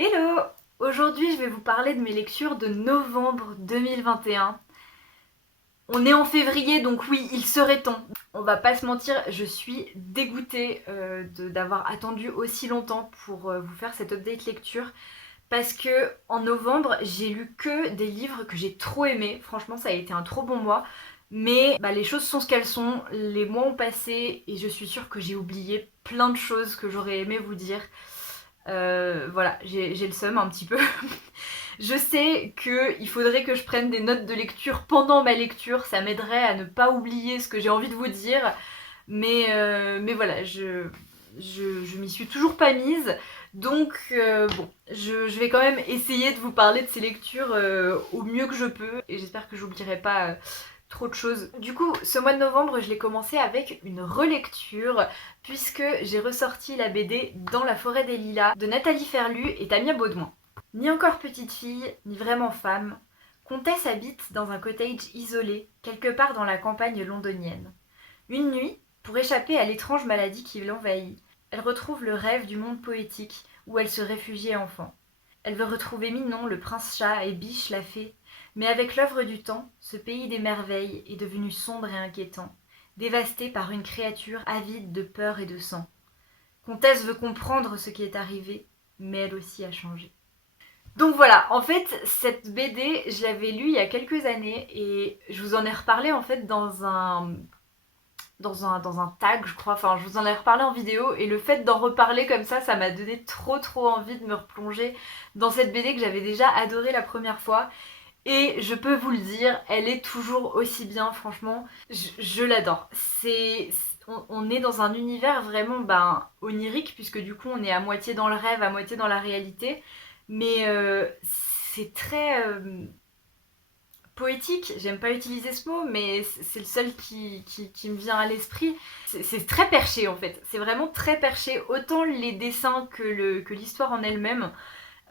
Hello! Aujourd'hui, je vais vous parler de mes lectures de novembre 2021. On est en février, donc oui, il serait temps. On va pas se mentir, je suis dégoûtée d'avoir attendu aussi longtemps pour vous faire cette update lecture. Parce que en novembre, j'ai lu que des livres que j'ai trop aimés. Franchement, ça a été un trop bon mois. Mais les choses sont ce qu'elles sont, les mois ont passé et je suis sûre que j'ai oublié plein de choses que j'aurais aimé vous dire. Voilà, j'ai le seum un petit peu. Je sais qu'il faudrait que je prenne des notes de lecture pendant ma lecture, ça m'aiderait à ne pas oublier ce que j'ai envie de vous dire. Mais voilà, je m'y suis toujours pas mise. Donc bon, je vais quand même essayer de vous parler de ces lectures au mieux que je peux. Et j'espère que j'oublierai pas trop de choses. Du coup, ce mois de novembre, je l'ai commencé avec une relecture, puisque j'ai ressorti la BD Dans la forêt des lilas de Nathalie Ferlu et Tamia Baudouin. Ni encore petite fille, ni vraiment femme, Comtesse habite dans un cottage isolé, quelque part dans la campagne londonienne. Une nuit, pour échapper à l'étrange maladie qui l'envahit, elle retrouve le rêve du monde poétique où elle se réfugiait enfant. Elle veut retrouver Minon, le prince chat, et Biche, la fée. Mais avec l'œuvre du temps, ce pays des merveilles est devenu sombre et inquiétant, dévasté par une créature avide de peur et de sang. Comtesse veut comprendre ce qui est arrivé, mais elle aussi a changé. Donc voilà, en fait, cette BD, je l'avais lue il y a quelques années et je vous en ai reparlé en fait dans un tag, je crois. Enfin, je vous en ai reparlé en vidéo et le fait d'en reparler comme ça m'a donné trop envie de me replonger dans cette BD que j'avais déjà adorée la première fois. Et je peux vous le dire, elle est toujours aussi bien, franchement. Je l'adore. On est dans un univers vraiment onirique, puisque du coup on est à moitié dans le rêve, à moitié dans la réalité. Mais c'est très poétique, j'aime pas utiliser ce mot, mais c'est le seul qui me vient à l'esprit. C'est très perché en fait, c'est vraiment très perché, autant les dessins que l'histoire en elle-même.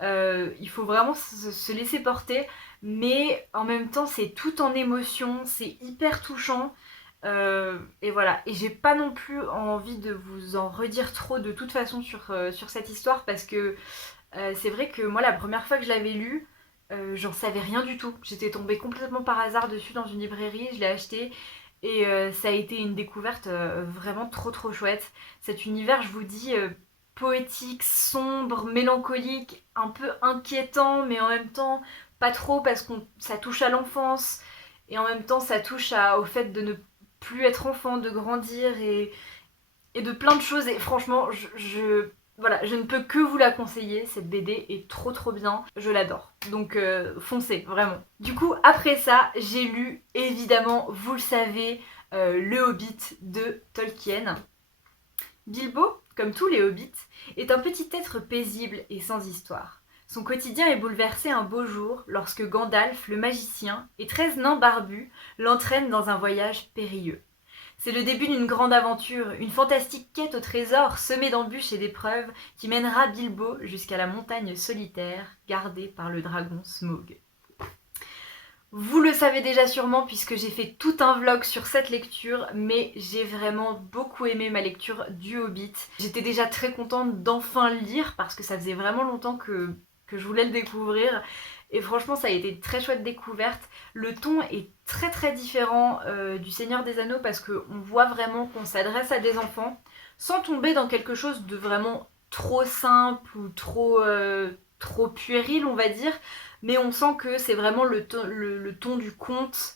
Il faut vraiment se laisser porter, mais en même temps c'est tout en émotion, c'est hyper touchant. Et voilà, et j'ai pas non plus envie de vous en redire trop de toute façon sur cette histoire parce que c'est vrai que moi la première fois que je l'avais lu, j'en savais rien du tout. J'étais tombée complètement par hasard dessus dans une librairie, je l'ai acheté et ça a été une découverte vraiment trop chouette. Cet univers, je vous dis, poétique, sombre, mélancolique, un peu inquiétant, mais en même temps pas trop parce que ça touche à l'enfance et en même temps ça touche au fait de ne plus être enfant, de grandir et de plein de choses. Et franchement, voilà, je ne peux que vous la conseiller, cette BD est trop bien, je l'adore. Donc foncez, vraiment. Du coup, après ça, j'ai lu, évidemment, vous le savez, Le Hobbit de Tolkien. Bilbo, comme tous les hobbits, est un petit être paisible et sans histoire. Son quotidien est bouleversé un beau jour lorsque Gandalf, le magicien, et 13 nains barbus l'entraînent dans un voyage périlleux. C'est le début d'une grande aventure, une fantastique quête au trésor semée d'embûches et d'épreuves qui mènera Bilbo jusqu'à la montagne solitaire gardée par le dragon Smaug. Vous le savez déjà sûrement puisque j'ai fait tout un vlog sur cette lecture, mais j'ai vraiment beaucoup aimé ma lecture du Hobbit. J'étais déjà très contente d'enfin le lire parce que ça faisait vraiment longtemps que je voulais le découvrir. Et franchement, ça a été une très chouette découverte. Le ton est très différent du Seigneur des Anneaux parce qu'on voit vraiment qu'on s'adresse à des enfants sans tomber dans quelque chose de vraiment trop simple ou trop puéril, on va dire. Mais on sent que c'est vraiment le ton du conte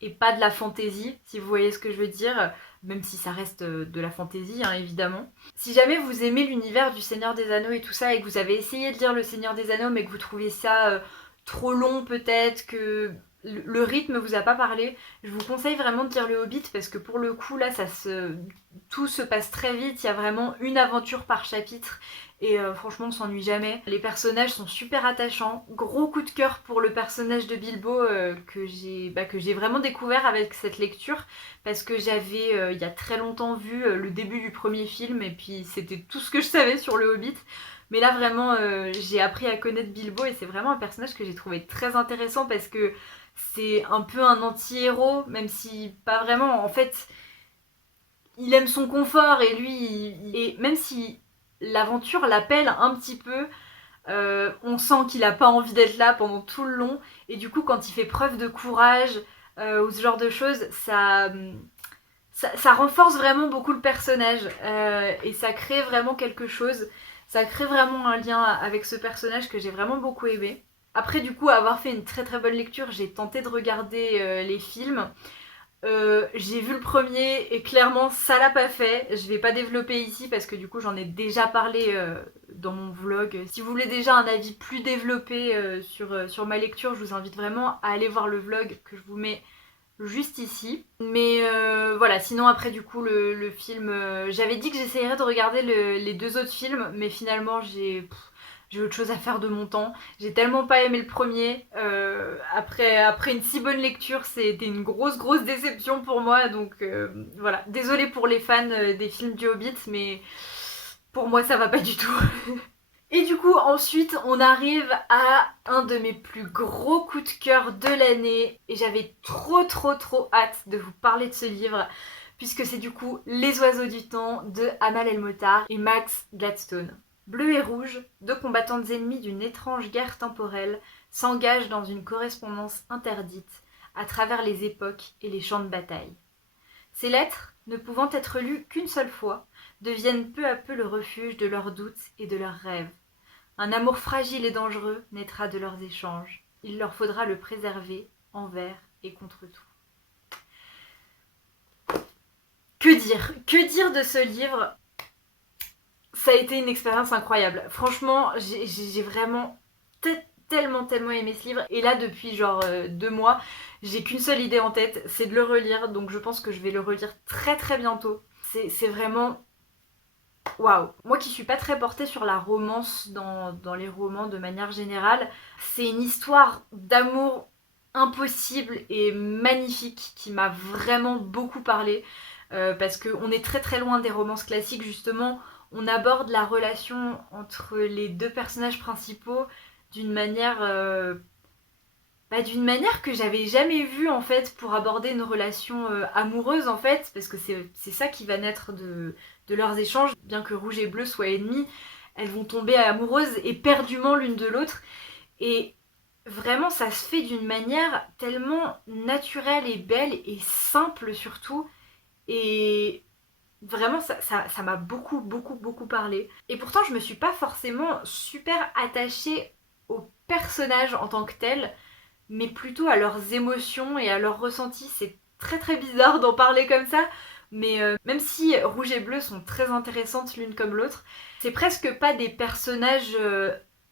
et pas de la fantaisie, si vous voyez ce que je veux dire, même si ça reste de la fantaisie, hein, évidemment. Si jamais vous aimez l'univers du Seigneur des Anneaux et tout ça, et que vous avez essayé de lire le Seigneur des Anneaux, mais que vous trouvez ça trop long peut-être, que le rythme vous a pas parlé, je vous conseille vraiment de lire le Hobbit, parce que pour le coup, là, tout se passe très vite, il y a vraiment une aventure par chapitre, et franchement on s'ennuie jamais. Les personnages sont super attachants. Gros coup de cœur pour le personnage de Bilbo que j'ai vraiment découvert avec cette lecture parce que j'avais il y a très longtemps vu le début du premier film et puis c'était tout ce que je savais sur le Hobbit. Mais là vraiment j'ai appris à connaître Bilbo et c'est vraiment un personnage que j'ai trouvé très intéressant parce que c'est un peu un anti-héros, même si pas vraiment. En fait, il aime son confort et lui, et même si l'aventure l'appelle un petit peu, On sent qu'il a pas envie d'être là pendant tout le long. Et du coup, quand il fait preuve de courage ou ce genre de choses, ça renforce vraiment beaucoup le personnage. Et ça crée vraiment quelque chose. Ça crée vraiment un lien avec ce personnage que j'ai vraiment beaucoup aimé. Après, du coup, avoir fait une très très bonne lecture, j'ai tenté de regarder les films. J'ai vu le premier et clairement ça l'a pas fait. Je vais pas développer ici parce que du coup j'en ai déjà parlé dans mon vlog. Si vous voulez déjà un avis plus développé sur ma lecture, je vous invite vraiment à aller voir le vlog que je vous mets juste ici. Mais voilà, sinon après du coup le film... j'avais dit que j'essayerais de regarder les deux autres films, mais finalement j'ai autre chose à faire de mon temps. J'ai tellement pas aimé le premier. Après une si bonne lecture, c'était une grosse déception pour moi. Donc voilà, désolée pour les fans des films du Hobbit, mais pour moi ça va pas du tout. Et du coup, ensuite, on arrive à un de mes plus gros coups de cœur de l'année. Et j'avais trop hâte de vous parler de ce livre, puisque c'est du coup Les Oiseaux du Temps de Amal El-Mohtar et Max Gladstone. Bleu et rouge, deux combattantes ennemies d'une étrange guerre temporelle, s'engagent dans une correspondance interdite à travers les époques et les champs de bataille. Ces lettres, ne pouvant être lues qu'une seule fois, deviennent peu à peu le refuge de leurs doutes et de leurs rêves. Un amour fragile et dangereux naîtra de leurs échanges. Il leur faudra le préserver envers et contre tout. Que dire de ce livre? Ça a été une expérience incroyable. Franchement, j'ai vraiment tellement aimé ce livre. Et là, depuis genre 2 mois, j'ai qu'une seule idée en tête, c'est de le relire. Donc je pense que je vais le relire très bientôt. C'est vraiment... Waouh. Moi qui suis pas très portée sur la romance dans les romans de manière générale, c'est une histoire d'amour impossible et magnifique qui m'a vraiment beaucoup parlé. Parce qu'on est très loin des romances classiques justement. On aborde la relation entre les deux personnages principaux d'une manière, d'une manière que j'avais jamais vue en fait pour aborder une relation amoureuse en fait, parce que c'est ça qui va naître de leurs échanges. Bien que Rouge et Bleu soient ennemis, elles vont tomber amoureuses éperdument l'une de l'autre. Et vraiment ça se fait d'une manière tellement naturelle et belle et simple surtout. Et vraiment, ça m'a beaucoup parlé. Et pourtant, je me suis pas forcément super attachée aux personnages en tant que tels, mais plutôt à leurs émotions et à leurs ressentis. C'est très bizarre d'en parler comme ça, mais même si Rouge et Bleu sont très intéressantes l'une comme l'autre, c'est presque pas des personnages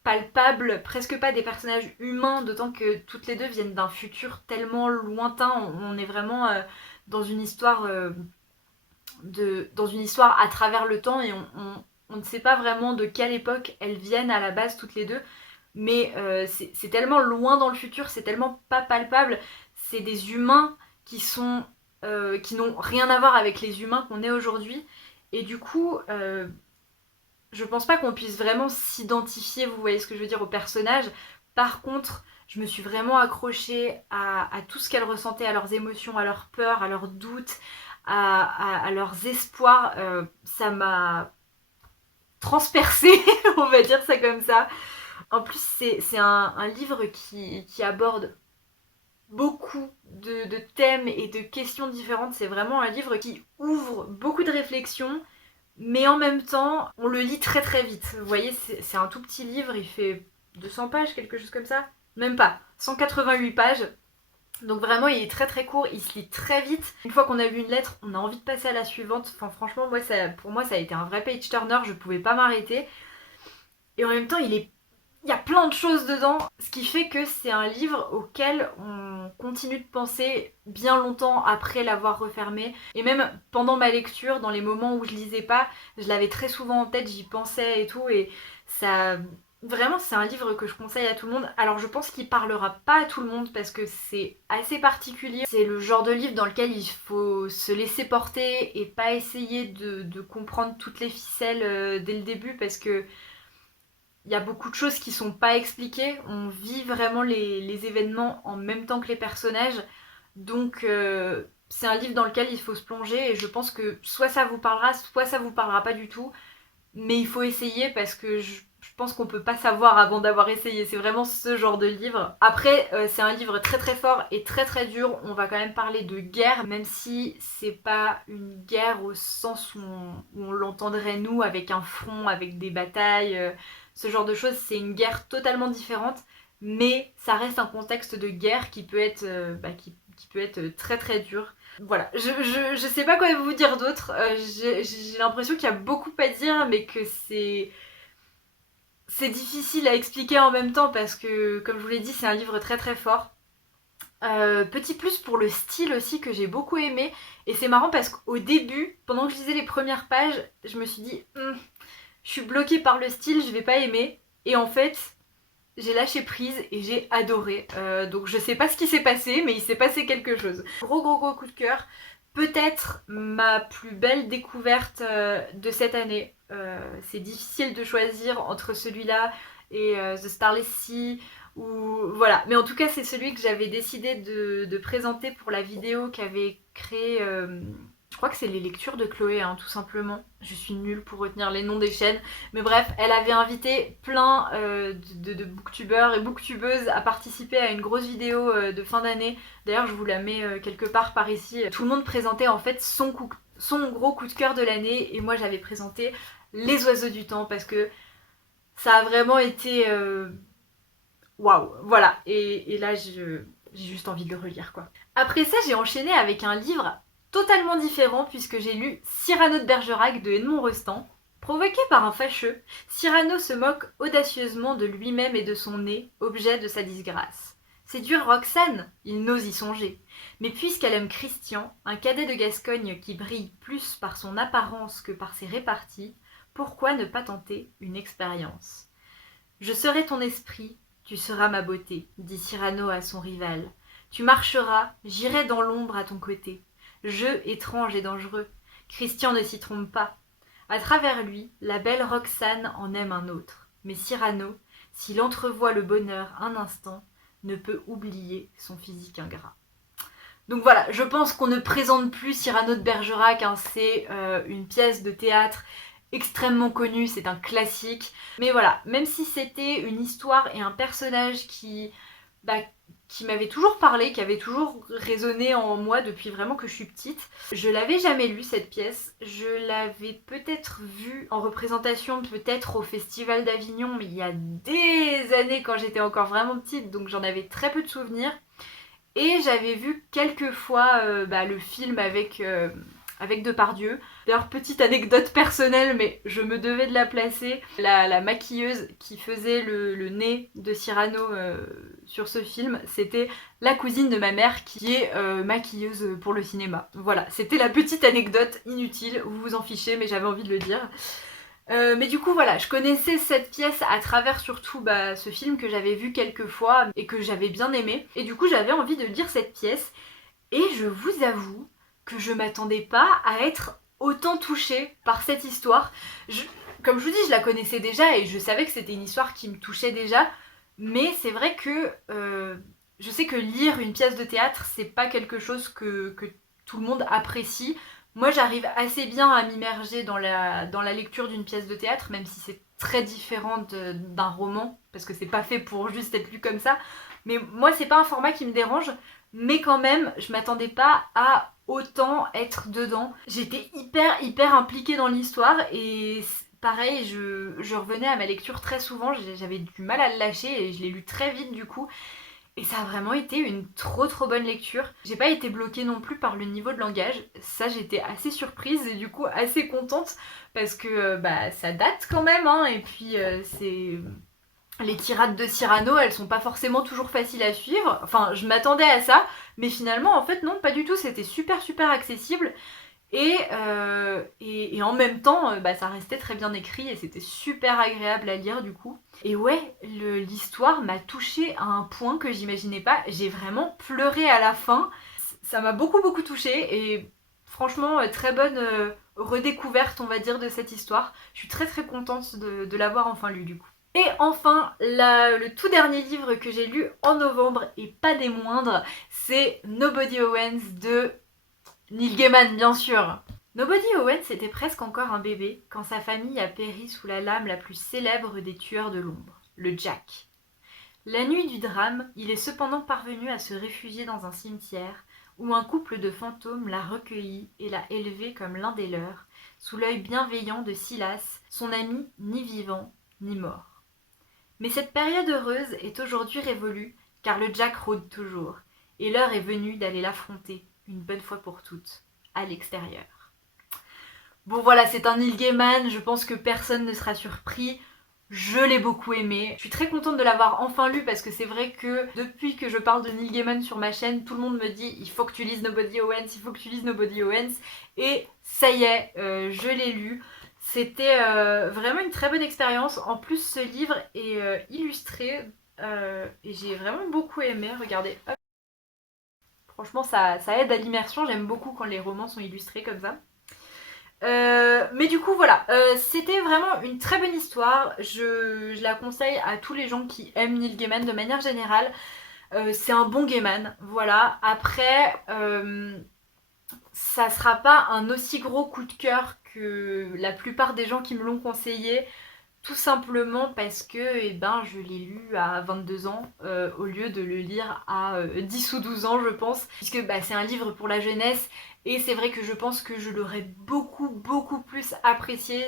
palpables, presque pas des personnages humains, d'autant que toutes les deux viennent d'un futur tellement lointain. On est vraiment dans une histoire... dans une histoire à travers le temps et on ne sait pas vraiment de quelle époque elles viennent à la base toutes les deux, mais c'est tellement loin dans le futur, c'est tellement pas palpable, c'est des humains qui n'ont rien à voir avec les humains qu'on est aujourd'hui, et du coup je pense pas qu'on puisse vraiment s'identifier, vous voyez ce que je veux dire, au personnage. Par contre, je me suis vraiment accrochée à tout ce qu'elles ressentaient, à leurs émotions, à leurs peurs, à leurs doutes, à leurs espoirs. Ça m'a transpercée, on va dire ça comme ça. En plus, c'est un livre qui aborde beaucoup de thèmes et de questions différentes. C'est vraiment un livre qui ouvre beaucoup de réflexions, mais en même temps, on le lit très vite. Vous voyez, c'est un tout petit livre, il fait 200 pages, quelque chose comme ça. Même pas, 188 pages. Donc vraiment, il est très court, il se lit très vite. Une fois qu'on a lu une lettre, on a envie de passer à la suivante. Enfin, franchement, pour moi, ça a été un vrai page turner, je pouvais pas m'arrêter. Et en même temps, il y a plein de choses dedans, ce qui fait que c'est un livre auquel on continue de penser bien longtemps après l'avoir refermé. Et même pendant ma lecture, dans les moments où je lisais pas, je l'avais très souvent en tête, j'y pensais et tout. Et ça... Vraiment, c'est un livre que je conseille à tout le monde. Alors, je pense qu'il parlera pas à tout le monde parce que c'est assez particulier. C'est le genre de livre dans lequel il faut se laisser porter et pas essayer de comprendre toutes les ficelles dès le début parce que il y a beaucoup de choses qui sont pas expliquées. On vit vraiment les événements en même temps que les personnages. Donc, c'est un livre dans lequel il faut se plonger et je pense que soit ça vous parlera, soit ça vous parlera pas du tout. Mais il faut essayer parce que je pense qu'on peut pas savoir avant d'avoir essayé, c'est vraiment ce genre de livre. Après, c'est un livre très très fort et très très dur, on va quand même parler de guerre, même si c'est pas une guerre au sens où on l'entendrait nous, avec un front, avec des batailles, ce genre de choses, c'est une guerre totalement différente, mais ça reste un contexte de guerre qui peut être, qui peut être très très dur. Voilà, je sais pas quoi vous dire d'autre, j'ai l'impression qu'il y a beaucoup à dire, mais que c'est difficile à expliquer en même temps parce que, comme je vous l'ai dit, c'est un livre très très fort. Petit plus pour le style aussi que j'ai beaucoup aimé. Et c'est marrant parce qu'au début, pendant que je lisais les premières pages, je me suis dit je suis bloquée par le style, je vais pas aimer. Et en fait, j'ai lâché prise et j'ai adoré. Donc je sais pas ce qui s'est passé, mais il s'est passé quelque chose. Gros gros gros coup de cœur. Peut-être ma plus belle découverte de cette année. C'est difficile de choisir entre celui-là et The Starless Sea. Ou voilà, mais en tout cas c'est celui que j'avais décidé de présenter pour la vidéo qu'avait créé, je crois que c'est les lectures de Chloé, hein, tout simplement. Je suis nulle pour retenir les noms des chaînes, mais bref, elle avait invité plein de booktubeurs et booktubeuses à participer à une grosse vidéo de fin d'année. D'ailleurs je vous la mets quelque part par ici. Tout le monde présentait en fait son gros coup de cœur de l'année, et moi j'avais présenté Les Oiseaux du Temps parce que ça a vraiment été waouh, voilà. Et là, j'ai juste envie de le relire, quoi. Après ça, j'ai enchaîné avec un livre totalement différent puisque j'ai lu Cyrano de Bergerac de Edmond Rostand. Provoqué par un fâcheux, Cyrano se moque audacieusement de lui-même et de son nez, objet de sa disgrâce. Séduire Roxane, il n'ose y songer. Mais puisqu'elle aime Christian, un cadet de Gascogne qui brille plus par son apparence que par ses réparties, pourquoi ne pas tenter une expérience? Je serai ton esprit, tu seras ma beauté, dit Cyrano à son rival. Tu marcheras, j'irai dans l'ombre à ton côté. Jeu étrange et dangereux. Christian ne s'y trompe pas. À travers lui, la belle Roxane en aime un autre. Mais Cyrano, s'il entrevoit le bonheur un instant, ne peut oublier son physique ingrat. Donc voilà, je pense qu'on ne présente plus Cyrano de Bergerac, hein, c'est une pièce de théâtre extrêmement connue, c'est un classique. Mais voilà, même si c'était une histoire et un personnage qui m'avait toujours parlé, qui avait toujours résonné en moi depuis vraiment que je suis petite, je l'avais jamais lu cette pièce. Je l'avais peut-être vue en représentation, peut-être au Festival d'Avignon, mais il y a des années quand j'étais encore vraiment petite, donc j'en avais très peu de souvenirs. Et j'avais vu quelques fois le film avec Depardieu. D'ailleurs, petite anecdote personnelle, mais je me devais de la placer. La maquilleuse qui faisait le nez de Cyrano sur ce film, c'était la cousine de ma mère qui est maquilleuse pour le cinéma. Voilà, c'était la petite anecdote inutile, vous vous en fichez, mais j'avais envie de le dire. Mais du coup voilà, je connaissais cette pièce à travers surtout ce film que j'avais vu quelques fois et que j'avais bien aimé. Et du coup j'avais envie de lire cette pièce. Et je vous avoue que je m'attendais pas à être autant touchée par cette histoire. Comme je vous dis, je la connaissais déjà et je savais que c'était une histoire qui me touchait déjà. Mais c'est vrai que je sais que lire une pièce de théâtre, c'est pas quelque chose que tout le monde apprécie. Moi, j'arrive assez bien à m'immerger dans la lecture d'une pièce de théâtre, même si c'est très différent d'un roman, parce que c'est pas fait pour juste être lu comme ça. Mais moi, c'est pas un format qui me dérange, mais quand même, je m'attendais pas à autant être dedans. J'étais hyper impliquée dans l'histoire et pareil, je revenais à ma lecture très souvent, j'avais du mal à le lâcher et je l'ai lu très vite du coup. Et ça a vraiment été une trop bonne lecture. J'ai pas été bloquée non plus par le niveau de langage. Ça, j'étais assez surprise et du coup assez contente parce que ça date quand même, hein. Et puis c'est... Les tirades de Cyrano, elles sont pas forcément toujours faciles à suivre. Enfin, je m'attendais à ça, mais finalement, en fait, non, pas du tout. C'était super accessible. Et en même temps, ça restait très bien écrit et c'était super agréable à lire du coup. Et ouais, l'histoire m'a touchée à un point que j'imaginais pas. J'ai vraiment pleuré à la fin. Ça m'a beaucoup touchée et franchement, très bonne redécouverte, on va dire, de cette histoire. Je suis très contente de l'avoir enfin lu du coup. Et enfin, le tout dernier livre que j'ai lu en novembre, et pas des moindres, c'est Nobody Owens de Neil Gaiman, bien sûr. Nobody Owens était presque encore un bébé quand sa famille a péri sous la lame la plus célèbre des tueurs de l'ombre, le Jack. La nuit du drame, il est cependant parvenu à se réfugier dans un cimetière où un couple de fantômes l'a recueilli et l'a élevé comme l'un des leurs, sous l'œil bienveillant de Silas, son ami ni vivant ni mort. Mais cette période heureuse est aujourd'hui révolue, car le Jack rôde toujours, et l'heure est venue d'aller l'affronter, une bonne fois pour toutes, à l'extérieur. Bon voilà, c'est un Neil Gaiman, je pense que personne ne sera surpris. Je l'ai beaucoup aimé. Je suis très contente de l'avoir enfin lu parce que c'est vrai que depuis que je parle de Neil Gaiman sur ma chaîne, tout le monde me dit il faut que tu lises Nobody Owens, il faut que tu lises Nobody Owens. Et ça y est, je l'ai lu. C'était vraiment une très bonne expérience. En plus, ce livre est illustré et j'ai vraiment beaucoup aimé. Regardez, hop. Franchement, ça aide à l'immersion. J'aime beaucoup quand les romans sont illustrés comme ça. Mais du coup voilà, c'était vraiment une très bonne histoire, je la conseille à tous les gens qui aiment Neil Gaiman de manière générale, c'est un bon Gaiman, voilà. Après, ça sera pas un aussi gros coup de cœur que la plupart des gens qui me l'ont conseillé, tout simplement parce que je l'ai lu à 22 ans au lieu de le lire à 10 ou 12 ans je pense, puisque c'est un livre pour la jeunesse et c'est vrai que je pense que je l'aurais beaucoup plus apprécié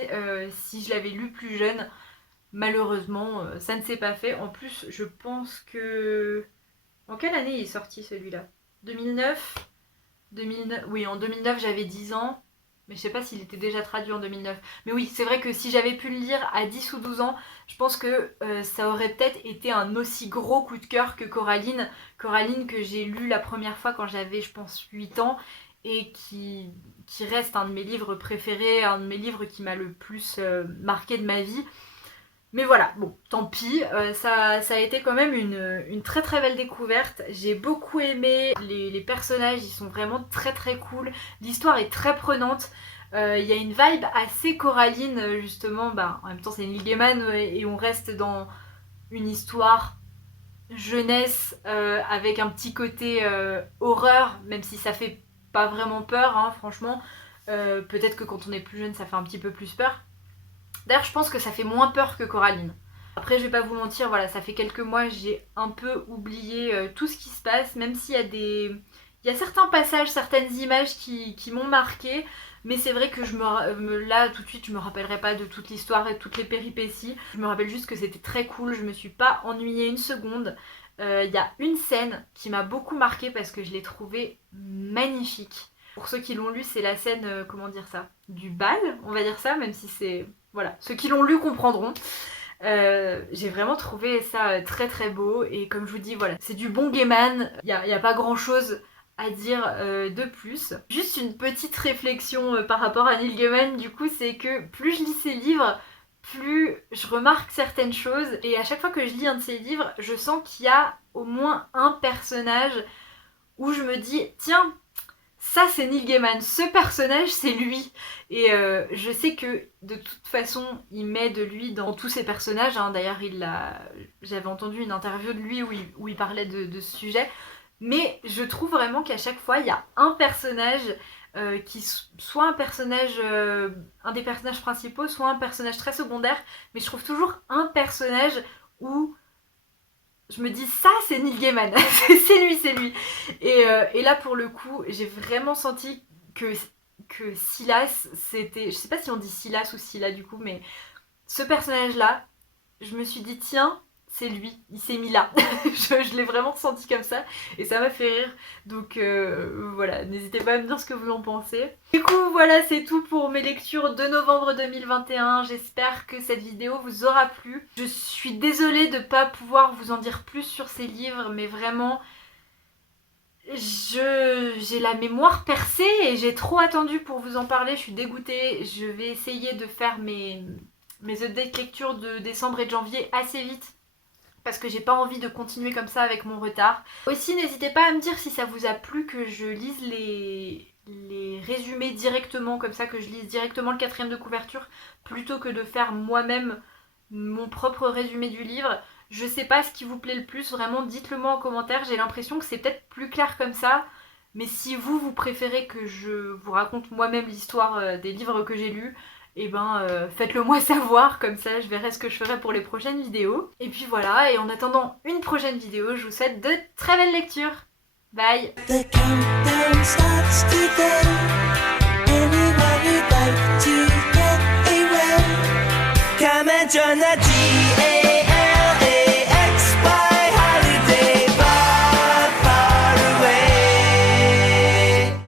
si je l'avais lu plus jeune. Malheureusement ça ne s'est pas fait. En plus je pense que... En quelle année il est sorti celui-là? 2009? 2009, oui, en 2009 j'avais 10 ans, mais je sais pas s'il était déjà traduit en 2009. Mais oui, c'est vrai que si j'avais pu le lire à 10 ou 12 ans, je pense que ça aurait peut-être été un aussi gros coup de cœur que Coraline. Coraline que j'ai lu la première fois quand j'avais, je pense, 8 ans et qui reste un de mes livres préférés, un de mes livres qui m'a le plus marqué de ma vie. Mais voilà, bon, tant pis, ça a été quand même une très belle découverte. J'ai beaucoup aimé, les personnages, ils sont vraiment très cool. L'histoire est très prenante. Il y a une vibe assez Coraline, justement. En même temps, c'est Neil Gaiman et on reste dans une histoire jeunesse avec un petit côté horreur, même si ça fait pas vraiment peur, hein, franchement. Peut-être que quand on est plus jeune, ça fait un petit peu plus peur. D'ailleurs, je pense que ça fait moins peur que Coraline. Après, je vais pas vous mentir, voilà, ça fait quelques mois, j'ai un peu oublié tout ce qui se passe, même s'il y a des... Il y a certains passages, certaines images qui m'ont marqué, mais c'est vrai que là, tout de suite, je me rappellerai pas de toute l'histoire et de toutes les péripéties. Je me rappelle juste que c'était très cool, je me suis pas ennuyée une seconde. Il y a une scène qui m'a beaucoup marquée parce que je l'ai trouvée magnifique. Pour ceux qui l'ont lu, c'est la scène, comment dire ça, du bal, on va dire ça, même si c'est... Voilà, ceux qui l'ont lu comprendront. J'ai vraiment trouvé ça très beau et comme je vous dis, voilà, c'est du bon Gaiman, il n'y a pas grand chose à dire de plus. Juste une petite réflexion par rapport à Neil Gaiman, du coup, c'est que plus je lis ses livres, plus je remarque certaines choses et à chaque fois que je lis un de ses livres, je sens qu'il y a au moins un personnage où je me dis, tiens, ça c'est Neil Gaiman, ce personnage c'est lui. Et je sais que de toute façon il met de lui dans tous ses personnages, hein. D'ailleurs j'avais entendu une interview de lui où il parlait de ce sujet. Mais je trouve vraiment qu'à chaque fois il y a un personnage qui soit un personnage, un des personnages principaux, soit un personnage très secondaire. Mais je trouve toujours un personnage où je me dis ça c'est Neil Gaiman, c'est lui. Et là pour le coup j'ai vraiment senti que Silas c'était, je sais pas si on dit Silas ou Scylla du coup, mais ce personnage là, je me suis dit tiens c'est lui, il s'est mis là. je l'ai vraiment senti comme ça et ça m'a fait rire. Donc voilà, n'hésitez pas à me dire ce que vous en pensez. Du coup voilà, c'est tout pour mes lectures de novembre 2021. J'espère que cette vidéo vous aura plu. Je suis désolée de ne pas pouvoir vous en dire plus sur ces livres, mais vraiment j'ai la mémoire percée et j'ai trop attendu pour vous en parler. Je suis dégoûtée. Je vais essayer de faire mes updates lecture de décembre et de janvier assez vite, parce que j'ai pas envie de continuer comme ça avec mon retard. Aussi, n'hésitez pas à me dire si ça vous a plu que je lise les résumés directement, comme ça, que je lise directement le 4e de couverture, plutôt que de faire moi-même mon propre résumé du livre. Je sais pas ce qui vous plaît le plus, vraiment dites-le moi en commentaire, j'ai l'impression que c'est peut-être plus clair comme ça, Mais si vous préférez que je vous raconte moi-même l'histoire des livres que j'ai lus, et ben faites-le moi savoir, comme ça je verrai ce que je ferai pour les prochaines vidéos. Et puis voilà, et en attendant une prochaine vidéo, je vous souhaite de très belles lectures. Bye. The countdown starts today. Anyone you'd like to get away? Come and join the team.